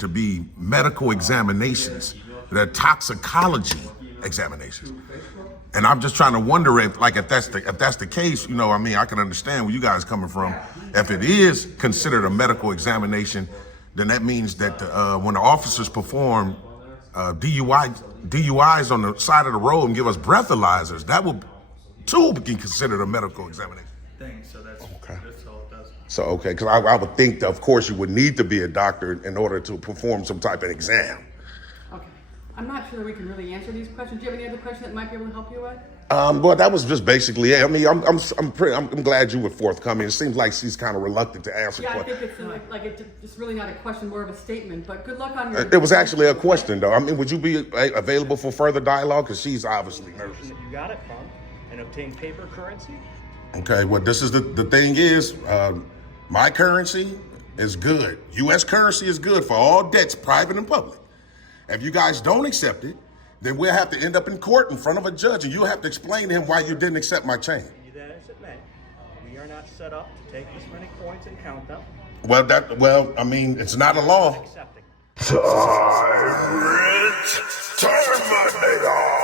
considered to be medical examinations. They're toxicology examinations. And I'm just trying to wonder if that's the case, I can understand where you guys coming from. If it is considered a medical examination, then that means that when the officers perform DUIs on the side of the road and give us breathalyzers, that will too be considered a medical examination. So that's all it does. So, okay, because I would think that, of course, you would need to be a doctor in order to perform some type of exam. Okay. I'm not sure that we can really answer these questions. Do you have any other questions that might be able to help you with? Well, that was just basically it. I mean, I'm glad you were forthcoming. It seems like she's kind of reluctant to answer Yeah, I questions. think it's it's really not a question, more of a statement. But good luck on your. It was actually a question, though. I mean, would you be available for further dialogue? Because she's obviously nervous. You got it, Pump. And obtain paper currency? Okay, well, this is the thing is, my currency is good. U.S. currency is good for all debts, private and public. If you guys don't accept it, then we'll have to end up in court in front of a judge, and you'll have to explain to him why you didn't accept my change. Be that as it may, we are not set up to take this many coins and count them. Well, I mean, it's not a law. Accepting. Tyrant Terminator!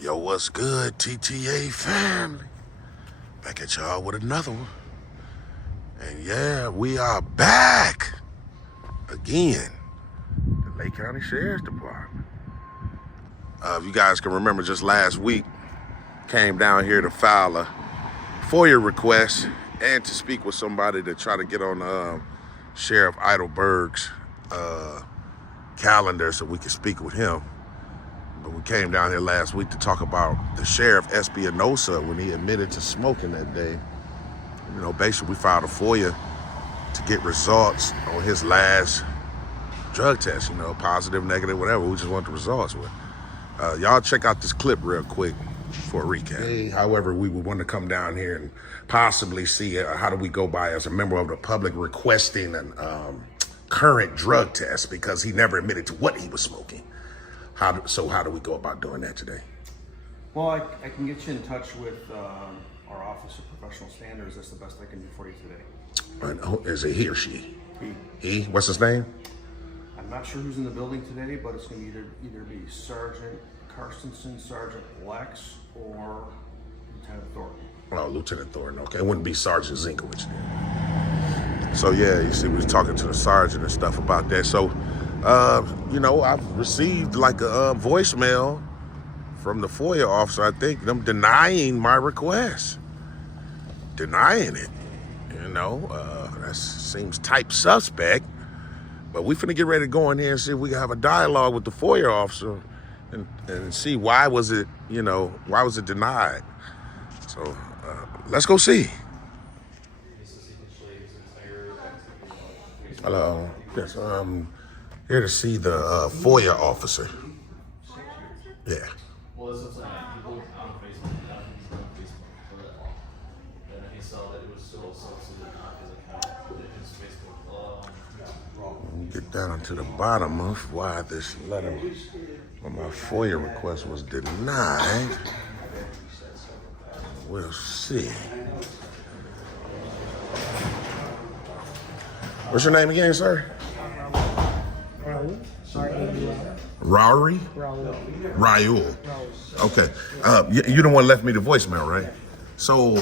Yo, what's good, TTA family? Back at y'all with another one. And yeah, we are back again. The Lake County Sheriff's Department. If you guys can remember, just last week, came down here to file a FOIA request and to speak with somebody to try to get on Sheriff Eidelberg's calendar so we could speak with him. But we came down here last week to talk about the Sheriff Espinosa when he admitted to smoking that day. Basically we filed a FOIA to get results on his last drug test, positive, negative, whatever. We just want the results with. Y'all check out this clip real quick for a recap. However, we would want to come down here and possibly see how do we go by as a member of the public requesting an current drug test because he never admitted to what he was smoking. How do we go about doing that today? Well, I can get you in touch with our Office of Professional Standards. That's the best I can do for you today. Is it he or she? He. He? What's his name? I'm not sure who's in the building today, but it's going to either be Sergeant Carstensen, Sergeant Lex, or Lieutenant Thornton. Oh, Lieutenant Thornton. Okay, it wouldn't be Sergeant Zinkowicz then. So yeah, you see, we was talking to the sergeant and stuff about that. So, I've received like a voicemail from the FOIA officer, I think, them denying my request. Denying it. That seems type suspect. But we finna get ready to go in here and see if we can have a dialogue with the FOIA officer and see why was it denied. So let's go see. Hello. Yes, here to see the FOIA officer. Yeah. Well, that's what I'm saying. He looked on Facebook, he's on Facebook, and he saw that it was still associated with his account, his Facebook. Get down to the bottom of why this letter, when my FOIA request was denied. We'll see. What's your name again, sir? Raul? Raul. Okay. You the one left me the voicemail, right? So,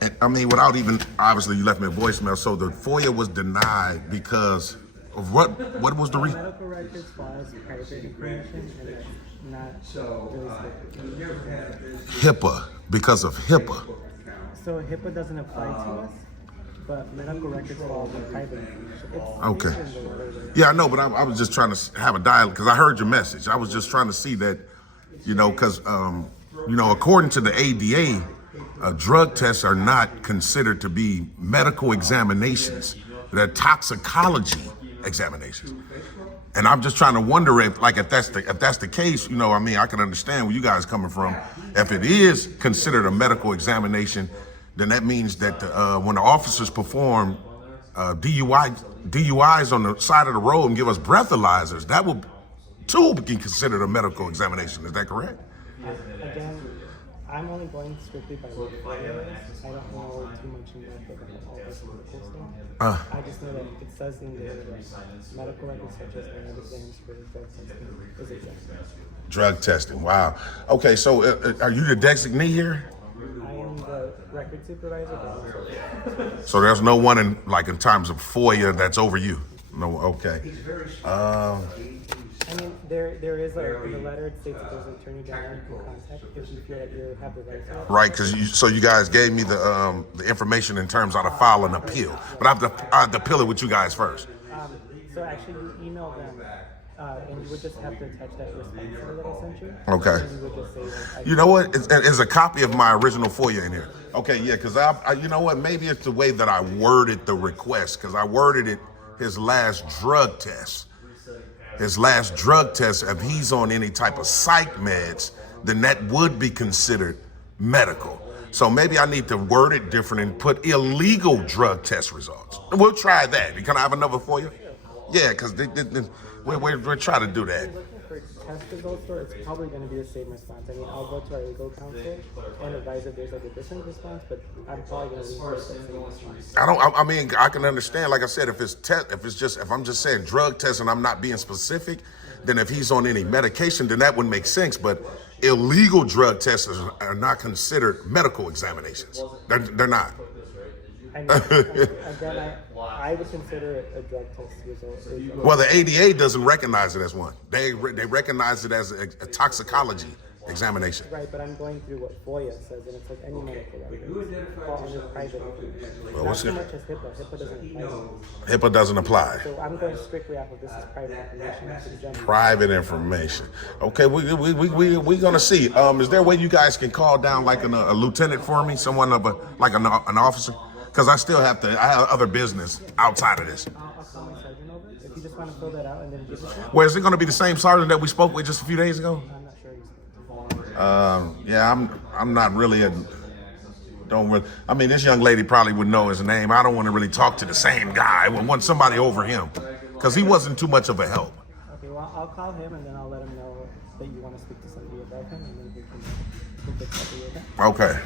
without even, obviously you left me a voicemail, so the FOIA was denied because of what was the reason? Medical records, files, private information, and it's not HIPAA, because of HIPAA. So HIPAA doesn't apply to us, but medical records falls on private information. Okay. Yeah, I know, but I was just trying to have a dialogue because I heard your message. I was just trying to see that, because, according to the ADA, drug tests are not considered to be medical examinations. They're toxicology examinations. And I'm just trying to wonder if that's the case, I can understand where you guys coming from. If it is considered a medical examination, then that means that when the officers perform DUIs on the side of the road and give us breathalyzers, that will too be considered a medical examination. Is that correct? Again, I'm only going strictly by what FOIA is. I don't know too much in depth about all this medical stuff. I just know that it says in there that medical records such as lab exams for drug testing is exempt. Drug testing. Wow. Okay, so are you the designee here? I am the record supervisor. But So there's no one in terms of FOIA that's over you. No. Okay. I mean, there is in the letter it states that there's an attorney general you can contact if you feel like you have the right to it. Right, because you guys gave me the information in terms of how to file an appeal, but I have to appeal it with you guys first. So actually, you email them, and you would just have to attach that response letter that I sent you. Okay. And you would just say, like, You know what? It's a copy of my original FOIA in here. Okay, yeah, because I you know what? Maybe it's the way that I worded the request, because I worded it his last drug test. His last drug test, if he's on any type of psych meds, then that would be considered medical. So maybe I need to word it different and put illegal drug test results. We'll try that. Can I have another for you? Yeah, because we're trying to do that. if you're looking for test results, or it's probably going to be the same response. I mean, I'll go to our legal counsel and advise if there's like a different response, but I'm probably going to reinforce that same response. I mean, I can understand. Like I said, if I'm just saying drug test and I'm not being specific, then if he's on any medication, then that would make sense. But illegal drug tests are not considered medical examinations. They're not. I mean, again, I would consider it a drug test result. Well, the ADA doesn't recognize it as one. They recognize it as a toxicology examination. Right, but I'm going through what FOIA says, and it's like any medical record fall under private information. Well, Not what's so it? much as HIPAA. HIPAA doesn't apply. HIPAA doesn't apply. So I'm going strictly off of this is private information. It's exempt. Private information. Okay, we gonna see. Is there a way you guys can call down like a lieutenant for me, someone of an officer? Because I still have other business outside of this. I'll call my sergeant over if you just want to fill that out and then give it to me. Well, is it going to be the same sergeant that we spoke with just a few days ago? I'm not sure. Yeah, I'm not really I mean, this young lady probably would know his name. I don't want to really talk to the same guy. I want somebody over him because he wasn't too much of a help. Okay, well, I'll call him and then I'll let him know that you want to speak to somebody about him, and then we can fix up with that. Okay.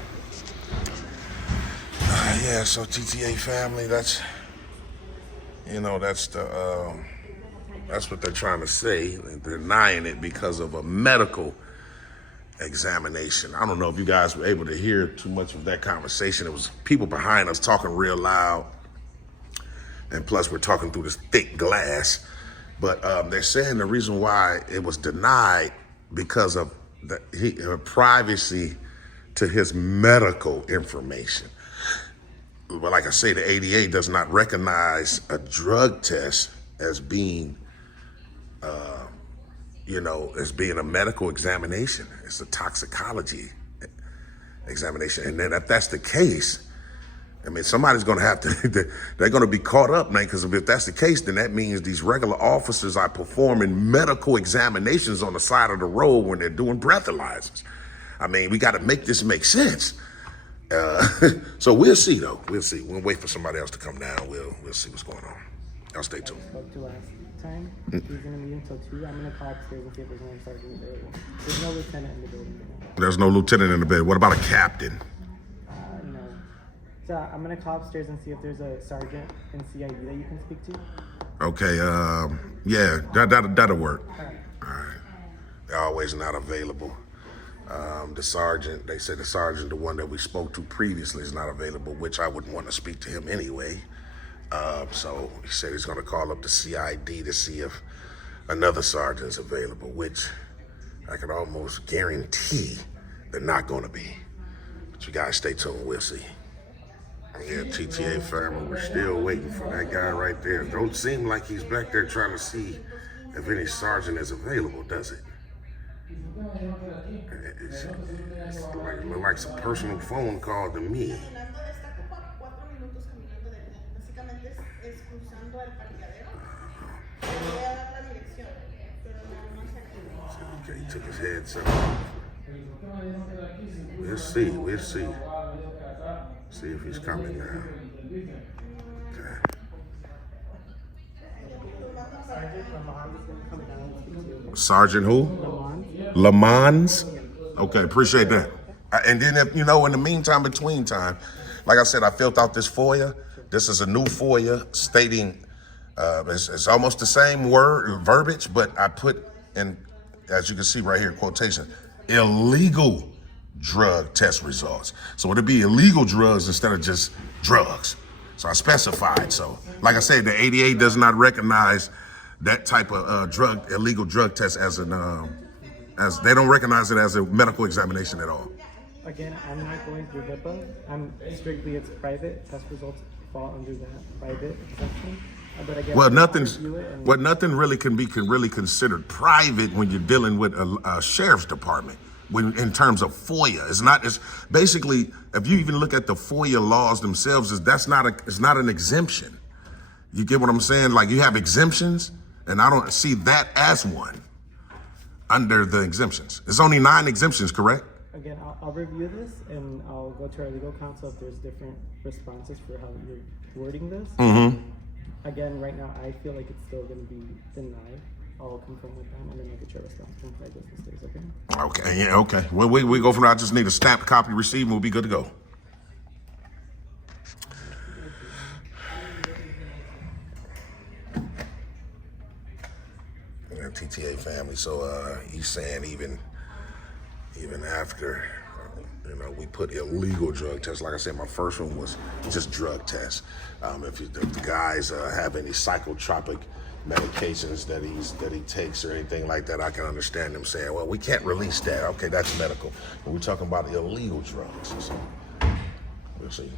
Yeah, so TTA family, that's what they're trying to say. They're denying it because of a medical examination. I don't know if you guys were able to hear too much of that conversation. It was people behind us talking real loud, and plus we're talking through this thick glass. But they're saying the reason why it was denied because of the privacy to his medical information. Well, like I say, the ADA does not recognize a drug test as being, as being a medical examination. It's a toxicology examination. And then if that's the case, I mean, somebody's going to have to, they're going to be caught up, man, because if that's the case, then that means these regular officers are performing medical examinations on the side of the road when they're doing breathalyzers. I mean, we got to make this make sense. So we'll see, though. We'll see. We'll wait for somebody else to come down. We'll see what's going on. Y'all stay tuned. Spoke to last time. He's in a meeting till 2. I'm going to call upstairs and see if there's no sergeant available. There's no lieutenant in the building right now. There's no lieutenant in the bed. What about a captain? No. So I'm going to call upstairs and see if there's a sergeant in CID that you can speak to. Okay. Yeah, that'll work. All right. All right. They're always not available. The sergeant, they said the sergeant, the one that we spoke to previously, is not available, which I wouldn't want to speak to him anyway. So he said he's going to call up the CID to see if another sergeant's available, which I can almost guarantee they're not going to be. But you guys stay tuned. We'll see. Yeah, TTA family, we're still waiting for that guy right there. Don't seem like he's back there trying to see if any sergeant is available, does it? It's like some personal phone call to me. Okay, he took his headset off. We'll see. See if he's coming now. Okay. Sergeant Lamont is going to come down and speak to you. Sergeant who? Lamont? Lamons. Okay, appreciate that. And then, if, in the meantime, between time, like I said, I filled out this FOIA. This is a new FOIA stating it's almost the same verbiage, but I put in, as you can see right here, quotation, illegal drug test results. So it'd be illegal drugs instead of just drugs. So I specified. So, like I said, the ADA does not recognize that type of illegal drug test as as they don't recognize it as a medical examination at all. Again, I'm not going through HIPAA. It's private. Test results fall under that private exemption. But again, Well, nothing nothing really can be really considered private when you're dealing with a sheriff's department. When in terms of FOIA, it's basically, if you even look at the FOIA laws themselves, it's not an exemption. You get what I'm saying? Like, you have exemptions, and I don't see that as one under the exemptions. It's only 9 exemptions, correct? Again, I'll review this and I'll go to our legal counsel if there's different responses for how you're wording this. Mm-hmm. Again, right now, I feel like it's still going to be denied. I'll confirm with them and then I'll get your response in 5 business days, okay? Okay, yeah, okay. Well, we go from there. I just need a stamped copy receipt and we'll be good to go. Yeah, TTA family. So he's saying even after, we put illegal drug tests. Like I said, my first one was just drug tests. If the guys have any psychotropic medications that he takes or anything like that, I can understand them saying, well, we can't release that. Okay, that's medical. But we're talking about illegal drugs. So we'll see.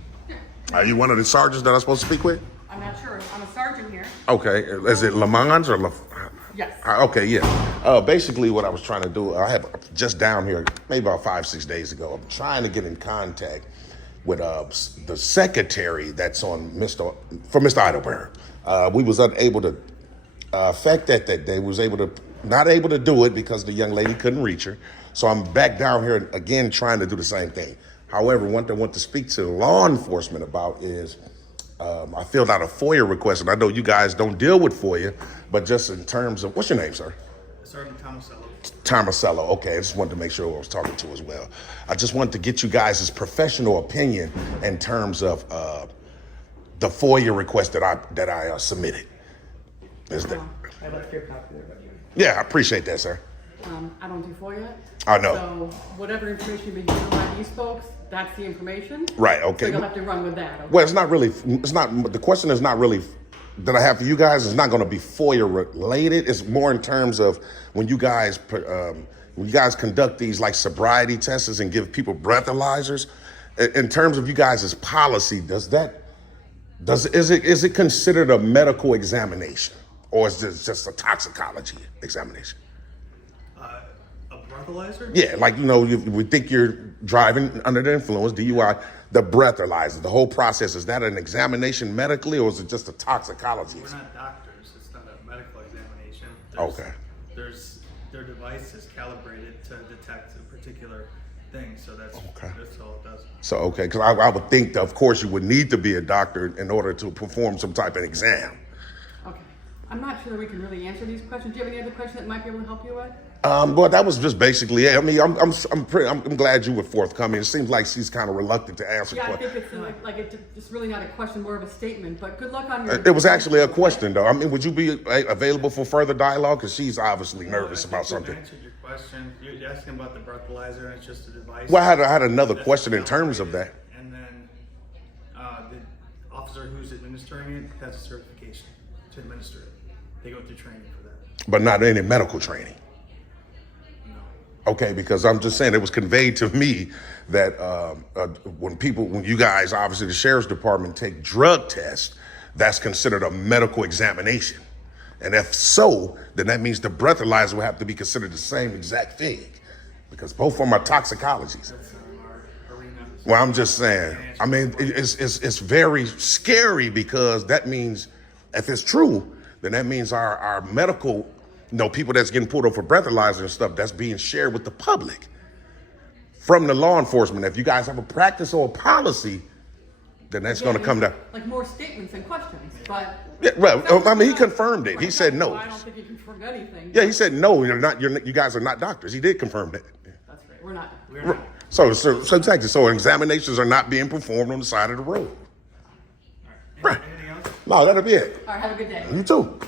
Are you one of the sergeants that I'm supposed to speak with? I'm not sure. I'm a sergeant here. Okay, is it Lamons or Yes. Okay, yeah. Basically, what I was trying to do, I have just down here, maybe about 5-6 days ago, I'm trying to get in contact with the secretary that's on Mr. Heidelberg. We was unable to affect that day. Was not able to do it because the young lady couldn't reach her. So I'm back down here again trying to do the same thing. However, one thing I want to speak to law enforcement about is I filled out a FOIA request, and I know you guys don't deal with FOIA, but just in terms of, what's your name, sir? Sergeant Tomasello. Tomasello, okay, I just wanted to make sure I was talking to as well. I just wanted to get you guys' professional opinion in terms of the FOIA request that I submitted. Is that? I'd like your copy of it. Yeah, I appreciate that, sir. I don't do FOIA. I know. So whatever information you've been given by these folks, that's the information. Right, okay. So you'll have to run with that. Okay? Well, the question is not really that I have for you guys is not going to be FOIA related. It's more in terms of when you guys conduct these like sobriety tests and give people breathalyzers. In terms of you guys' policy, is it considered a medical examination, or is this just a toxicology examination? A breathalyzer? Yeah, like, we think you're driving under the influence, DUI, the breathalyzer, the whole process, is that an examination medically, or is it just a toxicology? We're not doctors. It's not a medical examination. Okay. Their device is calibrated to detect a particular thing, so that's all it does. So, okay, because I would think, that, of course, you would need to be a doctor in order to perform some type of exam. Okay. I'm not sure that we can really answer these questions. Do you have any other questions that might be able to help you with? Well, that was just basically it. I mean, I'm glad you were forthcoming. It seems like she's kind of reluctant to answer. Yeah, I think it's it's really not a question, more of a statement. But good luck on your. It was actually a question, though. I mean, would you be available for further dialogue? Because she's obviously nervous about something. I answered your question. You're asking about the breathalyzer, and it's just a device. Well, I had another question in terms of that. And then the officer who's administering it has a certification to administer it. They go through training for that. But not any medical training. Okay, because I'm just saying it was conveyed to me that when you guys, obviously the sheriff's department, take drug tests, that's considered a medical examination. And if so, then that means the breathalyzer will have to be considered the same exact thing, because both of them are toxicologies. Well, I'm just saying, I mean, it's very scary, because that means, if it's true, then that means our medical people that's getting pulled over for breathalyzer and stuff, that's being shared with the public from the law enforcement. If you guys have a practice or a policy then that's going to come down. Like more statements and questions, but. Yeah, well, I mean, he confirmed it. He said no. I don't think he confirmed anything. Yeah, he said no. You guys are not doctors. He did confirm that. That's right. We're not. We're not. So exactly. So examinations are not being performed on the side of the road. Right. Anything else? No, that'll be it. All right. Have a good day. You too.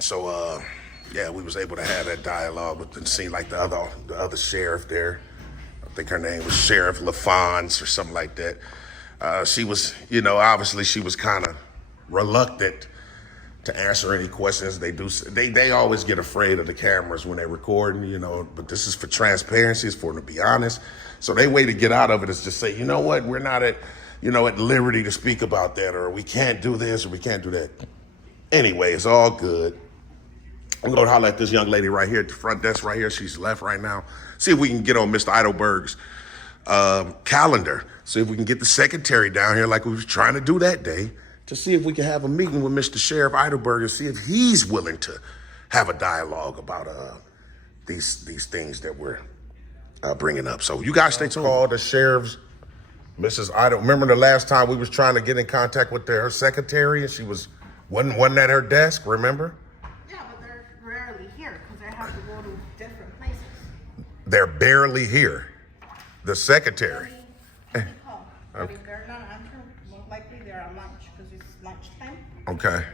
So, yeah, we was able to have that dialogue with, it seemed like the other sheriff there. I think her name was Sheriff LaFons or something like that. She was, obviously she was kind of reluctant to answer any questions. They always get afraid of the cameras when they're recording, but this is for transparency, it's for them to be honest. So their way to get out of it is to say, you know what, we're not at liberty to speak about that, or we can't do this, or we can't do that. Anyway, it's all good. I'm going to holler at this young lady right here at the front desk right here. She's left right now. See if we can get on Mr. Eidelberg's calendar. See if we can get the secretary down here like we was trying to do that day to see if we can have a meeting with Mr. Sheriff Eidelberg and see if he's willing to have a dialogue about these things that we're bringing up. So you guys stay tuned. Called the sheriff's Mrs. Idle. Remember the last time we was trying to get in contact with her secretary and she wasn't at her desk, remember? Yeah, but they're rarely here because they have to go to different places. They're barely here. The secretary. Let me call. But if they're not answering, most likely they're on lunch because it's lunchtime. Okay.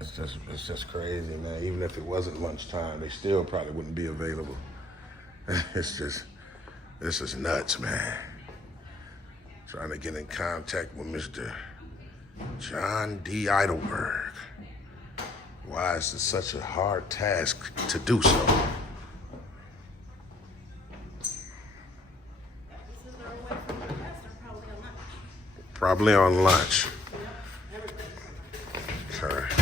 It's just crazy, man. Even if it wasn't lunchtime, they still probably wouldn't be available. This is nuts, man. Trying to get in contact with Mr. John D. Eidelberg. Why is it such a hard task to do so? This is their way from the desk. They're Probably probably on lunch. on lunch.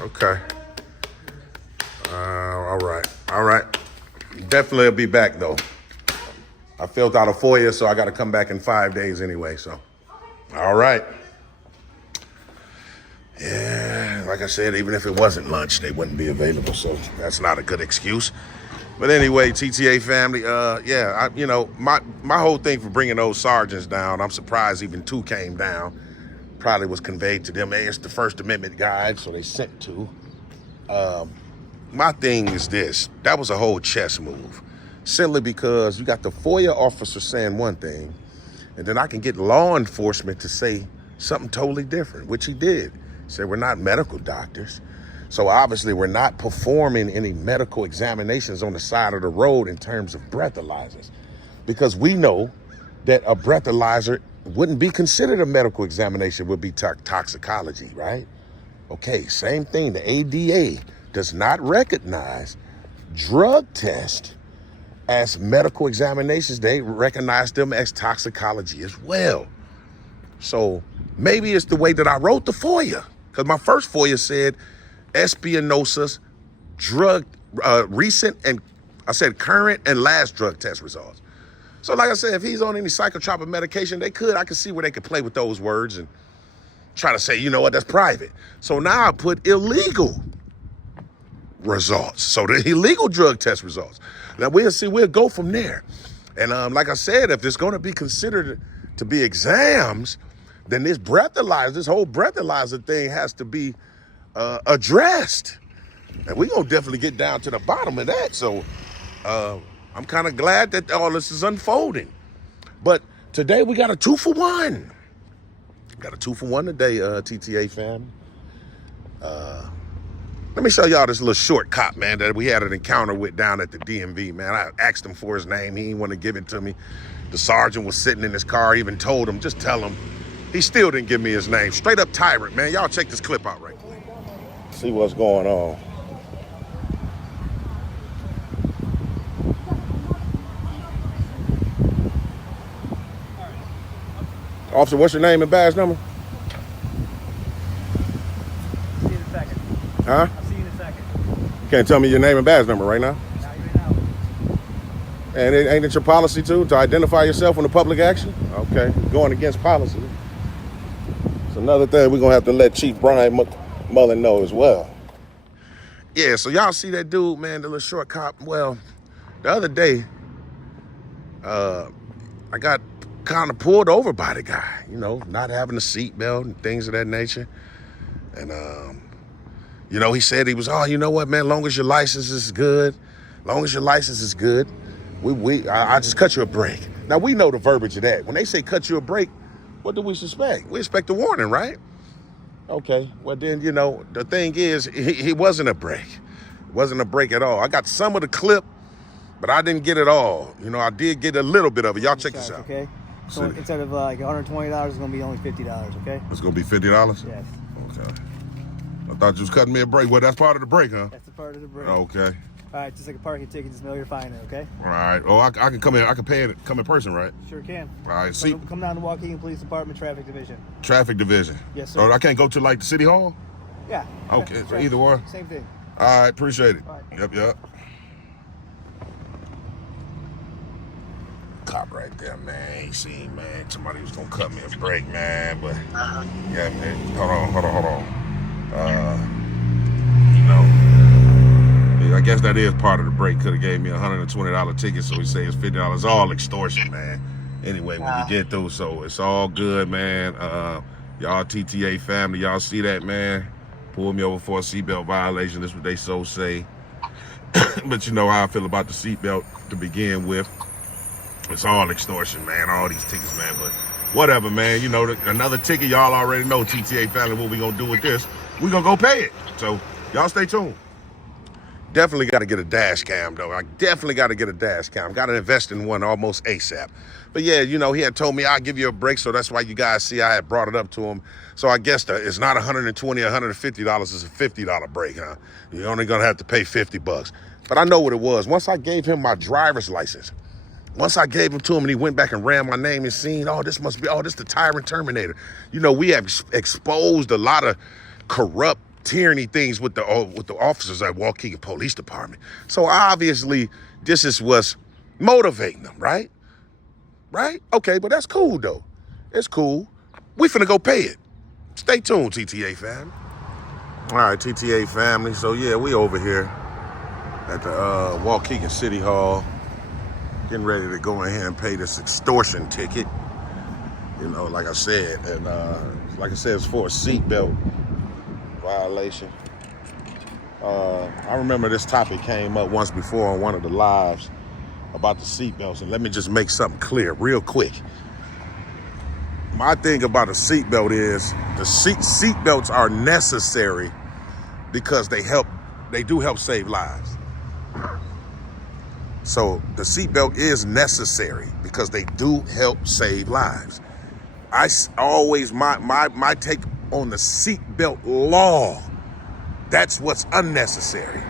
Okay. All right. Definitely will be back, though. I filled out a FOIA, so I got to come back in 5 days anyway, so. All right. Yeah, like I said, even if it wasn't lunch, they wouldn't be available, so that's not a good excuse. But anyway, TTA family, my whole thing for bringing those sergeants down, I'm surprised even 2 came down. Probably was conveyed to them, hey, it's the First Amendment guide, so they sent 2. My thing is this, that was a whole chess move. Simply because you got the FOIA officer saying one thing, and then I can get law enforcement to say something totally different, which he did. He said, we're not medical doctors. So obviously we're not performing any medical examinations on the side of the road in terms of breathalyzers. Because we know that a breathalyzer wouldn't be considered a medical examination, would be toxicology, right? Okay, same thing. The ADA does not recognize drug tests as medical examinations. They recognize them as toxicology as well. So maybe it's the way that I wrote the FOIA, because my first FOIA said Espinosa's drug, recent and I said current and last drug test results. So like I said, if he's on any psychotropic medication, I could see where they could play with those words and try to say, you know what, that's private. So now I put illegal results. So the illegal drug test results. Now we'll go from there. And like I said, if it's going to be considered to be exams, then this whole breathalyzer thing has to be addressed. And we're going to definitely get down to the bottom of that. So I'm kind of glad that all this is unfolding. But today we got a 2-for-1. Got a 2-for-1 today, TTA fam. Let me show y'all this little short cop, man, that we had an encounter with down at the DMV, man. I asked him for his name. He didn't want to give it to me. The sergeant was sitting in his car, even told him, just tell him. He still didn't give me his name. Straight up tyrant, man. Y'all check this clip out right quick. See what's going on. Officer, what's your name and badge number? See you in a second. Huh? I'll see you in a second. You can't tell me your name and badge number right now. Now you're in out. And ain't it your policy, too, to identify yourself in a public action? Okay, going against policy. It's another thing we're going to have to let Chief Brian Mullen know as well. Yeah, so y'all see that dude, man, the little short cop? Well, the other day, I got kind of pulled over by the guy, you know, not having a seatbelt and things of that nature. And, you know, he said he was, oh, you know what, man, long as your license is good, I just cut you a break. Now, we know the verbiage of that. When they say cut you a break, what do we suspect? We expect a warning, right? Okay, well then, you know, the thing is, he wasn't a break. It wasn't a break at all. I got some of the clip, but I didn't get it all. You know, I did get a little bit of it. Y'all check this out. Okay. So instead of like $120, it's gonna be only $50. Okay. It's gonna be $50? Yes. Okay. I thought you was cutting me a break. Well, that's part of the break, huh? That's a part of the break. Okay. All right, just like a parking ticket, just mail your fine in. Okay. All right. Oh, I can come in. I can pay it. Come in person, right? Sure can. All right. See, Come down to Waukegan Police Department Traffic Division. traffic division. Yes, sir. Oh, I can't go to like the city hall. Yeah. Okay, That's so right. either or. Same thing. All right. Appreciate it. All right. Yep. Cop right there, man. He seen, man, somebody was gonna cut me a break, man. But yeah, man. Hold on. You know, yeah, I guess that is part of the break. Could have gave me a $120 ticket, so he say it's $50. All extortion, man. Anyway, when you get through, so it's all good, man. Y'all TTA family, y'all see that, man? Pulled me over for a seatbelt violation. This is what they so say. But you know how I feel about the seatbelt to begin with. It's all extortion, man. All these tickets, man. But whatever, man. You know, another ticket, y'all already know, TTA family, what we gonna do with this. We gonna go pay it. So y'all stay tuned. Definitely got to get a dash cam, though. I definitely got to get a dash cam. Got to invest in one almost ASAP. But yeah, you know, he had told me I'll give you a break, so that's why you guys see I had brought it up to him. So I guess it's not $120 or $150, it's a $50 break, huh? You're only gonna have to pay $50. But I know what it was. Once I gave him my driver's license, once I gave him to him and he went back and ran my name and seen, this the Tyrant Terminator. You know, we have exposed a lot of corrupt tyranny things with the officers at Waukegan Police Department. So obviously, this is what's motivating them, right? Right? Okay, but that's cool, though. It's cool. We finna go pay it. Stay tuned, TTA family. All right, TTA family. So, yeah, we over here at the Waukegan City Hall, getting ready to go in here and pay this extortion ticket. You know, like I said, and it's for a seatbelt violation. I remember this topic came up once before on one of the lives about the seatbelts, and let me just make something clear real quick. My thing about a seatbelt is the seatbelts are necessary because they do help save lives. So the seatbelt is necessary because they do help save lives. I always, my take on the seatbelt law, that's what's unnecessary.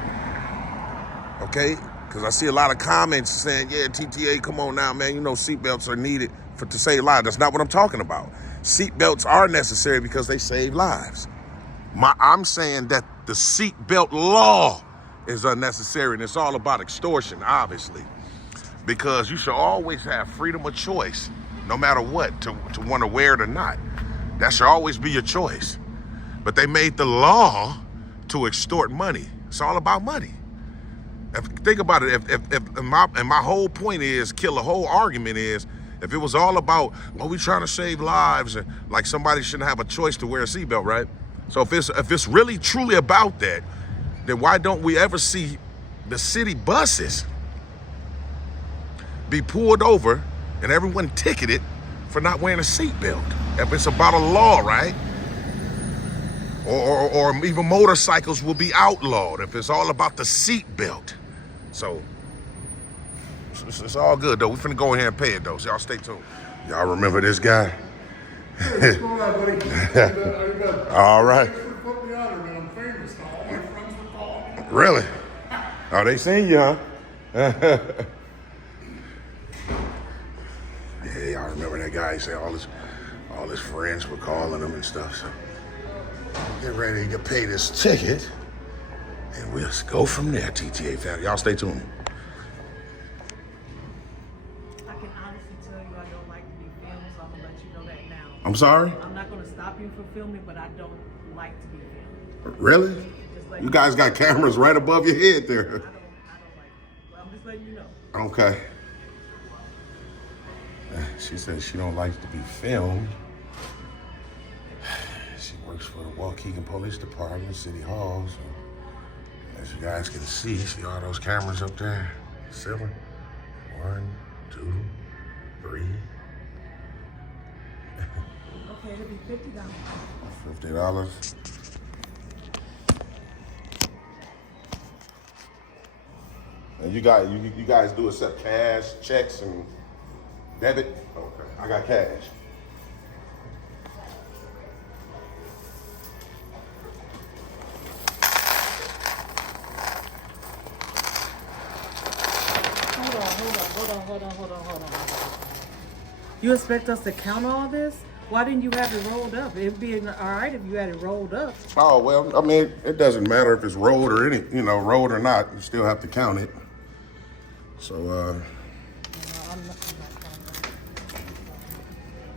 Okay? Because I see a lot of comments saying, yeah, TTA, come on now, man. You know, seatbelts are needed to save lives. That's not what I'm talking about. Seatbelts are necessary because they save lives. I'm saying that the seatbelt law is unnecessary, and it's all about extortion, obviously. Because you should always have freedom of choice, no matter what, to want to wear it or not. That should always be your choice. But they made the law to extort money. It's all about money. Think about it. If my whole point is, the whole argument is, if it was all about, well, we trying to save lives, and like somebody shouldn't have a choice to wear a seatbelt, right? So if it's really truly about that, then why don't we ever see the city buses be pulled over and everyone ticketed for not wearing a seatbelt? If it's about a law, right? Or even motorcycles will be outlawed if it's all about the seatbelt. So it's all good, though. We finna go in here and pay it, though. So y'all stay tuned. Y'all remember this guy? What's going on, buddy? All right. Thanks for putting me on, man. I'm famous now. All my friends were calling me. Really? Oh, they seen you, huh? Yeah, y'all remember that guy? He said all his friends were calling him and stuff. So get ready to get paid this ticket, and we'll go from there, TTA family. Y'all stay tuned. I can honestly tell you I don't like to be filmed, so I'm gonna let you know that now. I'm sorry? I'm not gonna stop you from filming, but I don't like to be filmed. Really? Just like You guys got cameras right above your head there. I don't like it. Well, I'm just letting you know. Okay. She says she don't like to be filmed. She works for the Waukegan Police Department, City Hall. So as you guys can see all those cameras up there. 7, 1, 2, 3. Okay, it'll be $50. $50. And you guys do accept cash, checks, and debit? Okay, I got cash. Hold on. You expect us to count all this? Why didn't you have it rolled up? It'd be all right if you had it rolled up. Oh, well, I mean, it doesn't matter if it's rolled or rolled or not. You still have to count it. So,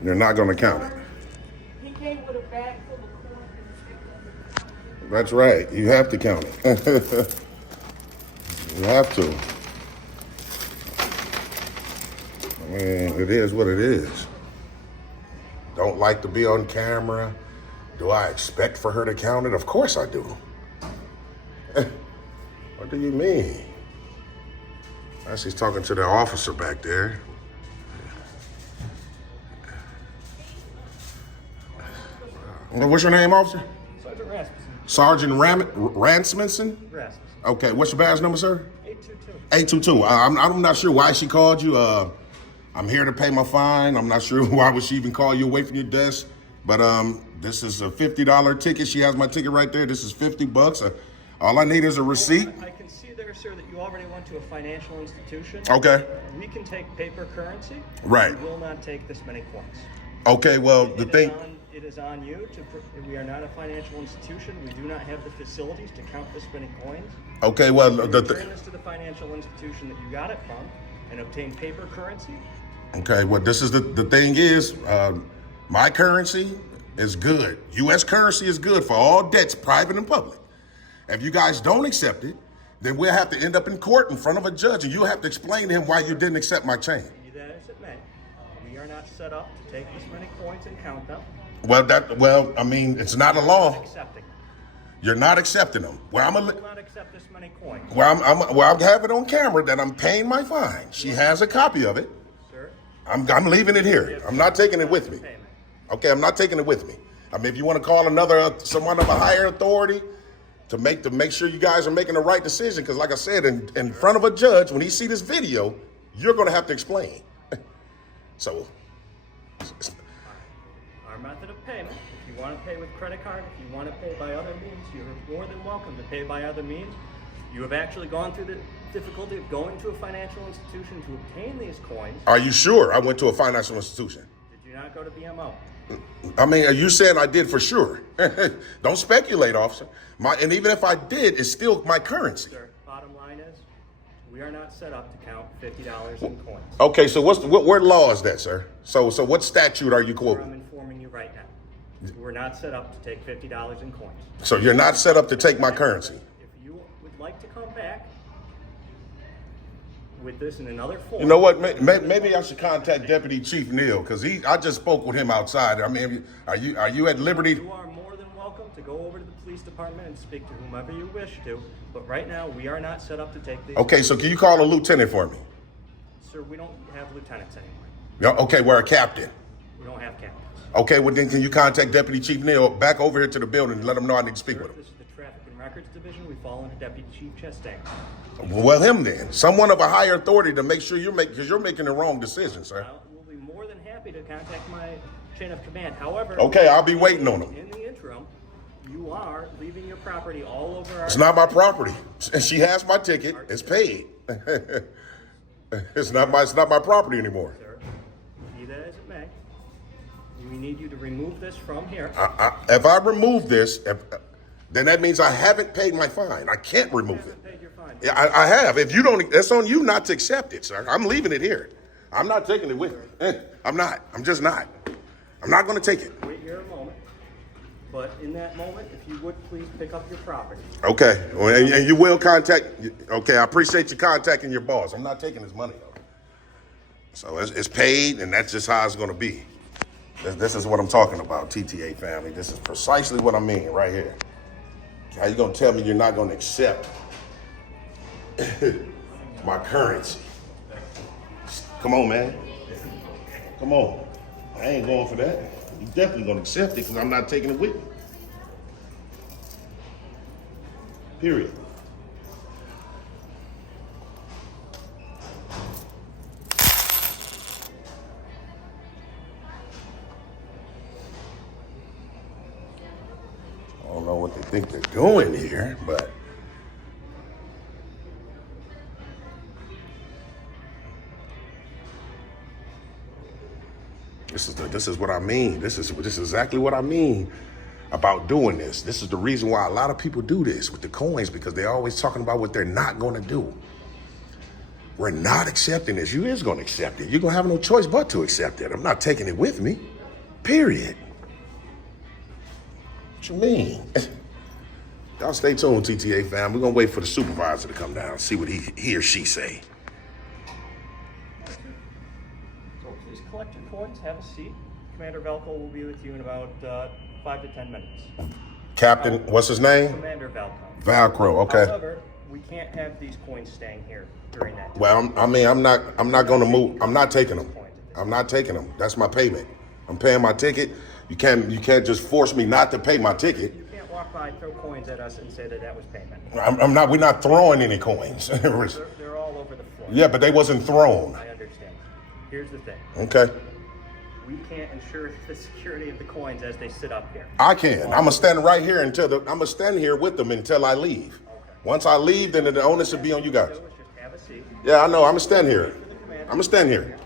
you're not going to count it. He came with a bag full of coins. That's right. You have to count it. You have to. I mean, it is what it is. Don't like to be on camera. Do I expect for her to count it? Of course I do. What do you mean? She's talking to the officer back there. What's your name, officer? Sergeant Rasmussen. Sergeant Rasmussen? Rasmussen. Okay, what's your badge number, sir? 822. 822. I'm not sure why she called you. I'm here to pay my fine. I'm not sure why would she even call you away from your desk. But this is a $50 ticket. She has my ticket right there. This is $50. All I need is a receipt. I can see there, sir, that you already went to a financial institution. Okay. We can take paper currency. Right. We will not take this many coins. Okay, well, It is on you we are not a financial institution. We do not have the facilities to count this many coins. Okay, well, Return this to the financial institution that you got it from and obtain paper currency. okay, well, this is the thing is, my currency is good. U.S. currency is good for all debts, private and public. If you guys don't accept it, then we'll have to end up in court in front of a judge, and you'll have to explain to him why you didn't accept my change. Be that as it may, we are not set up to take this many coins and count them. Well, I mean, it's not a law. Accepting. You're not accepting them. We will not accept this many coins. I have it on camera that I'm paying my fine. She has a copy of it. Sir? I'm leaving it here. I'm not taking it with me. Okay, I'm not taking it with me. I mean, if you want to call someone of a higher authority to make sure you guys are making the right decision, because like I said, in front of a judge, when he see this video, you're going to have to explain. So. Our method of payment, if you want to pay with credit card, if you want to pay by other means, you're more than welcome to pay by other means. You have actually gone through the difficulty of going to a financial institution to obtain these coins. Are you sure I went to a financial institution? Did you not go to BMO? I mean, are you saying I did for sure? Don't speculate, officer. And even if I did, it's still my currency. Sir, bottom line is, we are not set up to count $50 in coins. Okay, so what law is that, sir? So what statute are you Sir, quoting? I'm informing you right now. We're not set up to take $50 in coins. So you're not set up to take my currency? If you would like to come back with this in another form. You know what? Maybe I should contact Deputy Chief Neal, because I just spoke with him outside. I mean, are you at liberty? You are more than welcome to go over to the police department and speak to whomever you wish to, but right now we are not set up to take these. Okay, so can you call a lieutenant for me? Sir, we don't have lieutenants anymore. Yeah, okay, we're a captain. We don't have captains. Okay, well then can you contact Deputy Chief Neal back over here to the building and let him know I need to speak Sir, with him? this is the Traffic and Records Division. We fall under Deputy Chief Chastain. Well, him then. Someone of a higher authority to make sure because you're making the wrong decision, sir. We'll be more than happy to contact my chain of command. However, Okay, I'll be waiting on him. in the interim, you are leaving your property all over our... It's not my property. And she has my ticket. It's paid. It's not my property anymore. Sir, be that as it may, we need you to remove this from here. If I remove this, then that means I haven't paid my fine. I can't remove it. Paid your fine. Yeah, I have. If you don't, that's on you not to accept it, sir. I'm leaving it here. I'm not taking it with me. I'm not. I'm just not. I'm not going to take it. Wait here a moment. But in that moment, if you would please pick up your property. Okay. Well, and you will contact. Okay, I appreciate you contacting your boss. I'm not taking his money, though. So it's paid, and that's just how it's going to be. This is what I'm talking about, TTA family. This is precisely what I mean right here. How you going to tell me you're not going to accept my currency? Come on, man. Come on. I ain't going for that. You definitely going to accept it because I'm not taking it with me. Period. I don't know what they think they're doing here, but this is what I mean. This is exactly what I mean about doing this. This is the reason why a lot of people do this with the coins, because they're always talking about what they're not going to do. We're not accepting this. You is going to accept it. You're going to have no choice but to accept it. I'm not taking it with me. Period. What you mean? Y'all stay tuned, TTA fam. We're going to wait for the supervisor to come down, see what he or she say. So please collect your coins, have a seat. Commander Valco will be with you in about 5 to 10 minutes. Captain, what's his name? Commander Valco. Valcro, okay. However, we can't have these coins staying here during that time. Well, I'm not going to move. I'm not taking them. I'm not taking them. That's my payment. I'm paying my ticket. You can't just force me not to pay my ticket. You can't walk by, throw coins at us and say that was payment. We're not throwing any coins. They're all over the floor. Yeah, but they wasn't thrown. I understand. Here's the thing. Okay. We can't ensure the security of the coins as they sit up here. I can. I'm gonna stand right here I'm gonna stand here with them until I leave. Okay. Once I leave, then the onus will be on you guys. Just have a seat. Yeah, I know. I'm gonna stand here. I'm gonna stand here.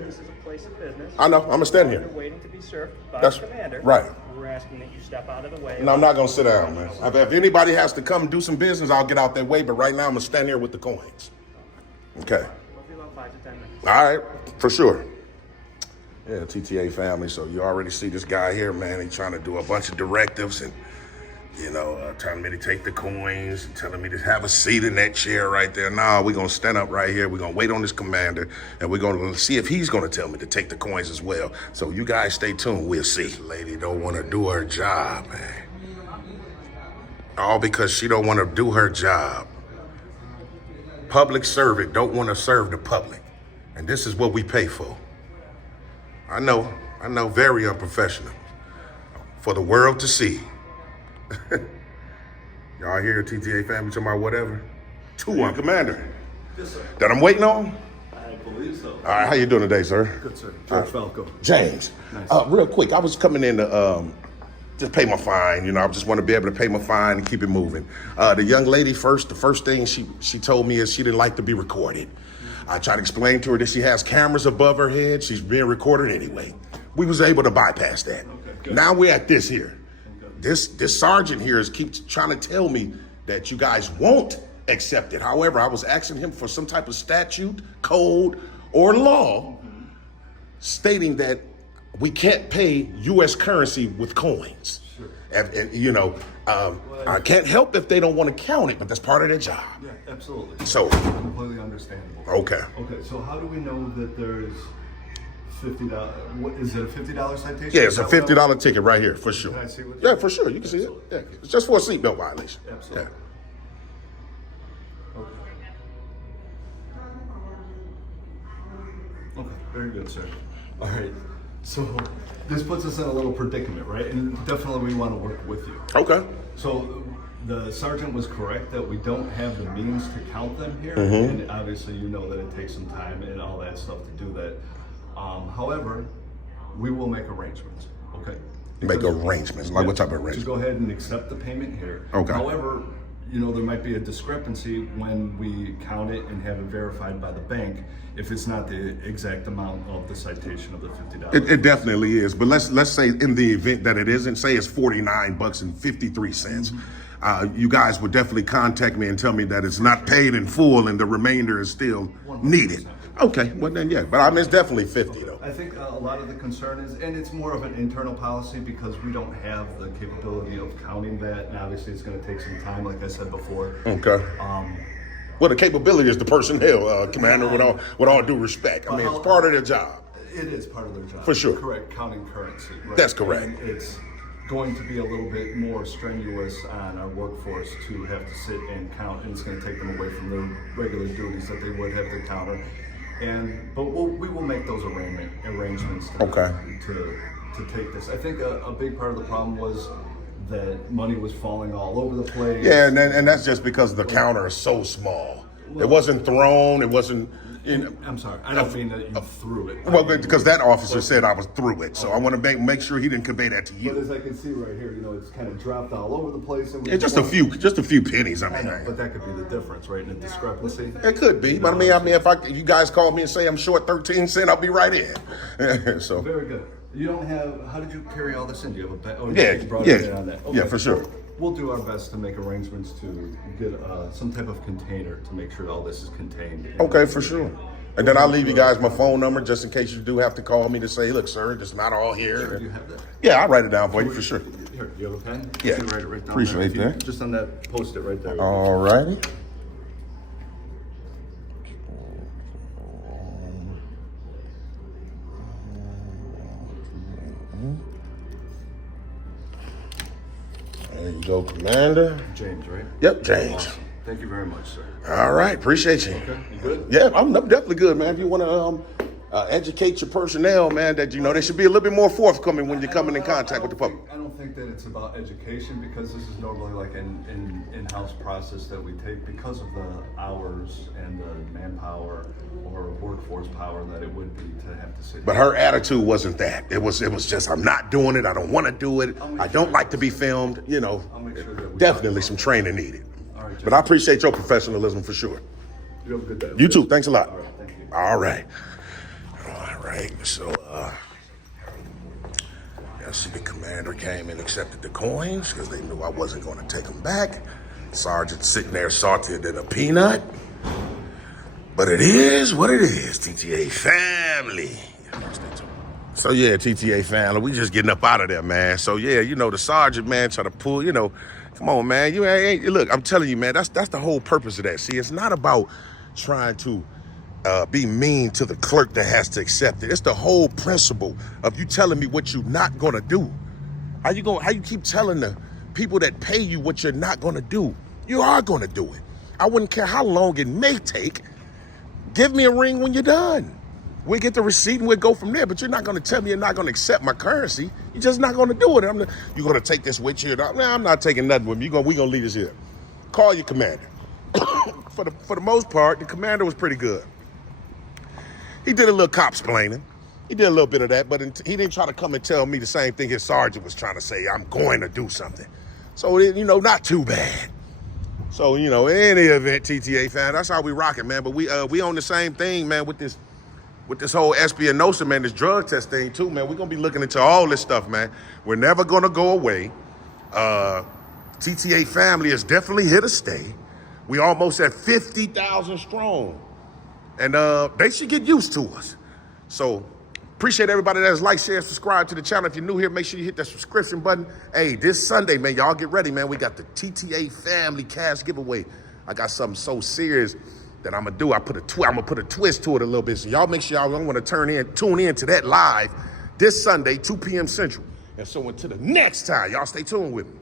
This is a place of business. I know. I'm gonna stand here. You're waiting to be served by That's the commander. right. We're asking that you step out of the way. No, I'm not gonna sit down, man. If anybody has to come do some business, I'll get out that way. But right now, I'm gonna stand here with the coins. Okay. We'll be about 5 to 10 minutes. All right, for sure. Yeah, TTA family. So you already see this guy here, man. He's trying to do a bunch of directives and, telling me to take the coins, and telling me to have a seat in that chair right there. Nah, we're going to stand up right here. We're going to wait on this commander, and we're going to see if he's going to tell me to take the coins as well. So you guys stay tuned. We'll see. Lady don't want to do her job, man. All because she don't want to do her job. Public servant don't want to serve the public. And this is what we pay for. I know, very unprofessional. For the world to see. Y'all hear TTA family talking about whatever? 2-1 commander. Yes, sir. That I'm waiting on? I believe so. All right, how you doing today, sir? Good, sir. George Falco. James. Nice. Real quick, I was coming in to just pay my fine. I just want to be able to pay my fine and keep it moving. The young lady the first thing she told me is she didn't like to be recorded. I tried to explain to her that she has cameras above her head. She's being recorded anyway. We was able to bypass that. Okay, now we're at this here. Okay. This sergeant here keeps trying to tell me that you guys won't accept it. However, I was asking him for some type of statute, code, or law stating that we can't pay U.S. currency with coins. Sure. I can't help if they don't want to count it, but that's part of their job. Yeah, absolutely. So, completely understandable. okay. Okay, so how do we know that there's $50? What is it? A $50 citation? Yeah, it's a Is that what $50 ticket right here for sure. Can I see what? Yeah, for sure. You can see it. Yeah, it's just for a seatbelt violation. Absolutely. Yeah. Okay, very good, sir. All right, so this puts us in a little predicament, right? And definitely we want to work with you. Okay. So the sergeant was correct that we don't have the means to count them here, Mm-hmm. and obviously you know that it takes some time and all that stuff to do that. However, we will make arrangements, okay? Make arrangements. Like what type of To arrangements? go ahead and accept the payment here. Okay. However, there might be a discrepancy when we count it and have it verified by the bank if it's not the exact amount of the citation of the $50. It definitely is. But let's say in the event that it isn't, say it's $49.53. You guys would definitely contact me and tell me that it's not paid in full and the remainder is still 100%. needed. Okay, well then, yeah. But I mean, it's definitely 50 though. I think a lot of the concern is, and it's more of an internal policy because we don't have the capability of counting that, and obviously it's going to take some time, like I said before. Okay. Well, the capability is the personnel, Commander, with all due respect. I mean, it's part of their job. It is part of their job. For sure. Correct, counting currency. Right? That's correct. And it's going to be a little bit more strenuous on our workforce to have to sit and count, and it's going to take them away from their regular duties that they would have to counter. But we will make those arrangements to take this. I think a big part of the problem was that money was falling all over the place. Yeah, and that's just because the counter is so small. It wasn't thrown. It wasn't. I'm sorry. I don't mean that you threw it. Well, because that officer said I was through it, so I want to make sure he didn't convey that to you. But as I can see right here, it's kind of dropped all over the place. And just a few pennies. I mean, but that could be the difference, right? In the discrepancy. It could be, but I mean, if you guys call me and say I'm short 13 cents, I'll be right in. So very good. You don't have. How did you carry all this in? Do you have a bag? Oh, yeah, you brought it in on that. Okay. Yeah, for sure. We'll do our best to make arrangements to get some type of container to make sure all this is contained. Okay, for sure. And then I'll leave you guys my phone number just in case you do have to call me to say, look, sir, it's not all here. Sure, do you have that? Yeah, I'll write it down for you for sure. Here, you have a pen? Yeah. You can write it right down Appreciate there. that. Just on that post-it right there. All righty. There you go, Commander. James, right? Yep, James. Awesome. Thank you very much, sir. All right, appreciate you. Okay, you good? Yeah, I'm definitely good, man. If you want to educate your personnel, man, that they should be a little bit more forthcoming when you're coming in contact with the public. I don't think that it's about education, because this is normally like an in-house process that we take because of the hours and the manpower or workforce power that it would be to have to sit. But her attitude wasn't that. It was just, I'm not doing it. I don't want to do it. I don't like to be filmed. I'll make sure that Definitely some training needed. All right, but I appreciate your professionalism for sure. You have a good day. You too. Thanks a lot. All right, thank you. All right. So, see, the commander came and accepted the coins because they knew I wasn't going to take them back. Sergeant sitting there saltier than a peanut. But it is what it is, TTA family. So, yeah, TTA family, we just getting up out of there, man. So, yeah, the sergeant, man, try to pull, come on, man. You ain't look, I'm telling you, man, that's the whole purpose of that. See, it's not about trying to be mean to the clerk that has to accept it. It's the whole principle of you telling me what you're not gonna do. How you keep telling the people that pay you what you're not gonna do? You are gonna do it. I wouldn't care how long it may take. Give me a ring when you're done. We'll get the receipt and we'll go from there. But you're not gonna tell me you're not gonna accept my currency. You're just not gonna do it. You're gonna take this with you. I'm not taking nothing with me. We're gonna leave this here. Call your commander. For the most part, the commander was pretty good. He did a little cop-splaining. He did a little bit of that, but he didn't try to come and tell me the same thing his sergeant was trying to say. I'm going to do something. So, not too bad. So, in any event, TTA fan, that's how we rock it, man. But we on the same thing, man, with this whole Espinosa, man, this drug test thing too, man. We're going to be looking into all this stuff, man. We're never going to go away. TTA family is definitely here to stay. We almost at 50,000 strong. And they should get used to us. So appreciate everybody that has liked, share, subscribe to the channel. If you're new here, make sure you hit that subscription button. Hey, this Sunday, man, y'all get ready, man. We got the TTA family cash giveaway. I got something so serious that I'm gonna do. I'm gonna put a twist to it a little bit. So y'all make sure y'all want to tune in to that live this Sunday, 2 p.m. Central. And so until the next time, y'all stay tuned with me.